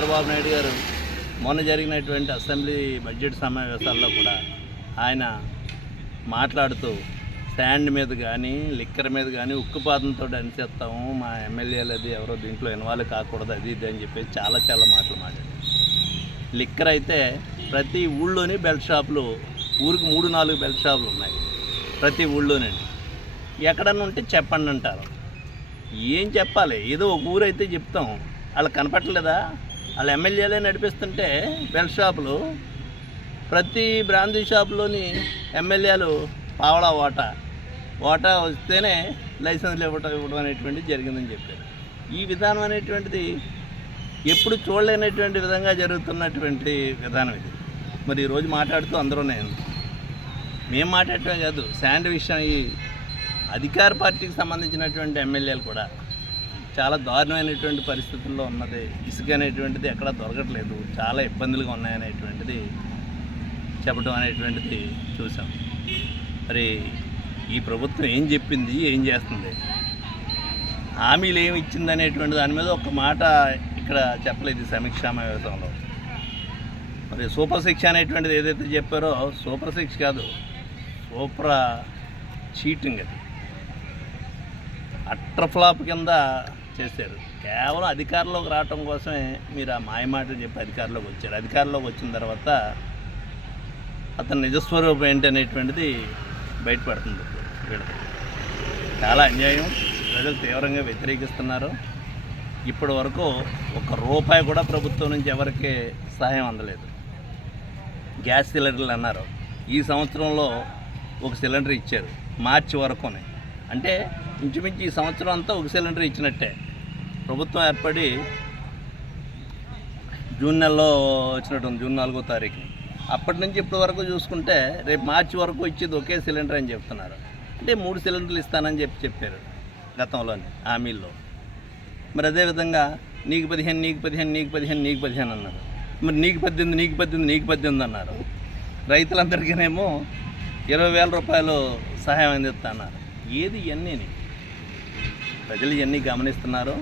చంద్రబాబు నాయుడు గారు మొన్న జరిగినటువంటి అసెంబ్లీ బడ్జెట్ సమావేశాల్లో కూడా ఆయన మాట్లాడుతూ స్టాండ్ మీద కానీ లిక్కర్ మీద కానీ ఉక్కుపాదంతో అనిచేస్తాము, మా ఎమ్మెల్యేలు అది ఎవరో దీంట్లో ఇన్వాల్వ్ కాకూడదు, అది ఇది అని చెప్పేసి చాలా మాటలు మాట్లాడారు. లిక్కర్ అయితే ప్రతి ఊళ్ళోని బెల్ట్ షాపులు, ఊరికి 3-4 బెల్ట్ షాపులు ఉన్నాయి ప్రతి ఊళ్ళోనండి. ఎక్కడన్నా ఉంటే చెప్పండి అంటారు. ఏం చెప్పాలి? ఏదో ఒక ఊరు అయితే చెప్తాం, వాళ్ళకి కనపట్టలేదా? వాళ్ళ ఎమ్మెల్యేలే నడిపిస్తుంటే బెల్ట్ షాపులు, ప్రతి బ్రాందీ షాపులోని ఎమ్మెల్యేలు పావడా ఓటా వస్తేనే లైసెన్స్లు ఇవ్వడం అనేటువంటిది జరిగిందని చెప్పారు. ఈ విధానం అనేటువంటిది ఎప్పుడు చూడలేనటువంటి విధంగా జరుగుతున్నటువంటి విధానం ఇది. మరి ఈరోజు మాట్లాడుతూ అందరూ మేము మాట్లాడటమే కాదు, శాండ్ విషయం ఈ అధికార పార్టీకి సంబంధించినటువంటి ఎమ్మెల్యేలు కూడా చాలా దారుణమైనటువంటి పరిస్థితుల్లో ఉన్నది. ఇసుక అనేటువంటిది ఎక్కడా దొరకట్లేదు, చాలా ఇబ్బందులుగా ఉన్నాయనేటువంటిది చెప్పడం అనేటువంటిది చూసాం. మరి ఈ ప్రభుత్వం ఏం చెప్పింది, ఏం చేస్తుంది, హామీలు ఏమి ఇచ్చింది అనేటువంటి దాని మీద ఒక మాట ఇక్కడ చెప్పలేదు సమీక్షా సమావేశంలో. మరి సూపర్ సిక్స్ అనేటువంటిది ఏదైతే చెప్పారో, సూపర్ సిక్స్ కాదు, సూపర్ చీటింగ్, అది అట్టర్ ఫ్లాప్ కింద చేశారు. కేవలం అధికారంలోకి రావటం కోసమే మీరు ఆ మాయమాటలు చెప్పి అధికారంలోకి వచ్చారు. అధికారంలోకి వచ్చిన తర్వాత అతని నిజస్వరూపం ఏంటి అనేటువంటిది బయటపడుతుంది. వీళ్ళకి చాలా అన్యాయం, ప్రజలు తీవ్రంగా వ్యతిరేకిస్తున్నారు. ఇప్పటి వరకు ₹1 కూడా ప్రభుత్వం నుంచి ఎవరికి సహాయం అందలేదు. గ్యాస్ సిలిండర్లు అన్నారు, ఈ సంవత్సరంలో 1 సిలిండర్ ఇచ్చారు మార్చి వరకునే. అంటే ఇంచుమించు ఈ సంవత్సరం అంతా 1 సిలిండర్ ఇచ్చినట్టే. ప్రభుత్వం ఏర్పడి జూన్ నెలలో వచ్చినట్టుంది, జూన్ 4వ తారీఖుని. అప్పటి నుంచి ఇప్పటి వరకు చూసుకుంటే రేపు మార్చి వరకు ఇచ్చేది ఒకే సిలిండర్ అని చెప్తున్నారు. అంటే 3 సిలిండర్లు ఇస్తానని చెప్పారు గతంలోనే హామీల్లో. మరి అదేవిధంగా నీకు 15 అన్నారు. మరి నీకు 18 అన్నారు. రైతులందరికీనేమో 20,000 రూపాయలు సహాయం అందిస్తా అన్నారు. ఏది ఇవన్నీ ప్రజలు ఇవన్నీ గమనిస్తున్నారు.